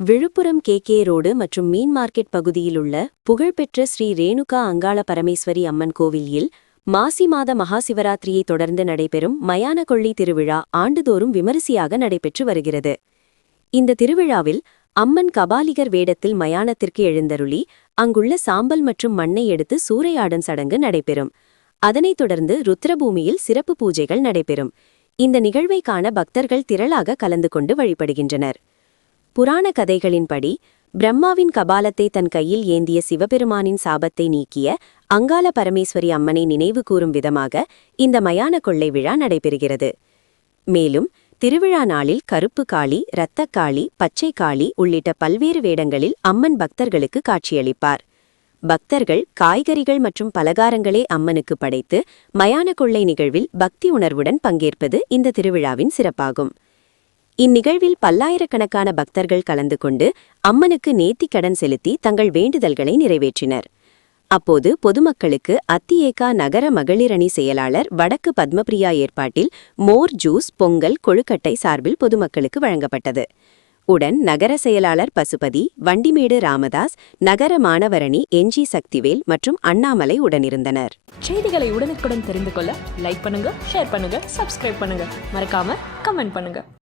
Villupuram K K road மற்றும் மீன் market பகுதியில் உள்ள புகழ்பெற்ற ஸ்ரீ ரேணுகா அங்காள பரமேஸ்வரி அம்மன் கோவிலில் மாசி மாத மகாசிவராத்திரியை தொடர்ந்து நடைபெறும் மயான கொள்ளி திருவிழா ஆண்டுதோறும் விமரிசையாக நடைபெற்று வருகிறது. இந்த திருவிழாவில் அம்மன் கபாலிகர் வேடத்தில் மயானத்திற்கு எழுந்தருளி அங்குள்ள சாம்பல் மற்றும் மண்ணை எடுத்து சூறையாடும் சடங்கு நடைபெறும். அதனைத் தொடர்ந்து ருத்ரபூமியில் சிறப்பு பூஜைகள் நடைபெறும். இந்த நிகழ்வை காண பக்தர்கள் திரளாக கலந்து கொண்டு வழிபடுகின்றனர். புராண கதைகளின்படி பிரம்மாவின் கபாலத்தை தன் கையில் ஏந்திய சிவபெருமானின் சாபத்தை நீக்கிய அங்காள பரமேஸ்வரி அம்மனை நினைவு கூறும் விதமாக இந்த மயான கொள்ளை விழா நடைபெறுகிறது. மேலும் திருவிழா நாளில் கருப்பு காளி இரத்தக்காளி பச்சை காளி உள்ளிட்ட பல்வேறு வேடங்களில் அம்மன் பக்தர்களுக்கு காட்சியளிப்பார். பக்தர்கள் காய்கறிகள் மற்றும் பலகாரங்களே அம்மனுக்கு படைத்து மயான கொள்ளை நிகழ்வில் பக்தி உணர்வுடன் பங்கேற்பது இந்த திருவிழாவின் சிறப்பாகும். இந்நிகழ்வில் பல்லாயிரக்கணக்கான பக்தர்கள் கலந்து கொண்டு அம்மனுக்கு நேர்த்திக் கடன் செலுத்தி தங்கள் வேண்டுதல்களை நிறைவேற்றினர். அப்போது பொதுமக்களுக்கு அத்தியேகா நகர மகளிரணி செயலாளர் வடக்கு பத்மபிரியா ஏற்பாட்டில் மோர் ஜூஸ் பொங்கல் கொழுக்கட்டை சார்பில் பொதுமக்களுக்கு வழங்கப்பட்டது. உடன் நகர செயலாளர் பசுபதி வண்டிமேடு ராமதாஸ் நகர மாணவரணி என்ஜி சக்திவேல் மற்றும் அண்ணாமலை உடனிருந்தனர். செய்திகளை உடனுக்குடன் தெரிந்து கொள்ள லைக் பண்ணுங்க ஷேர் பண்ணுங்க சப்ஸ்கிரைப் பண்ணுங்க. மறக்காம கமெண்ட் பண்ணுங்க.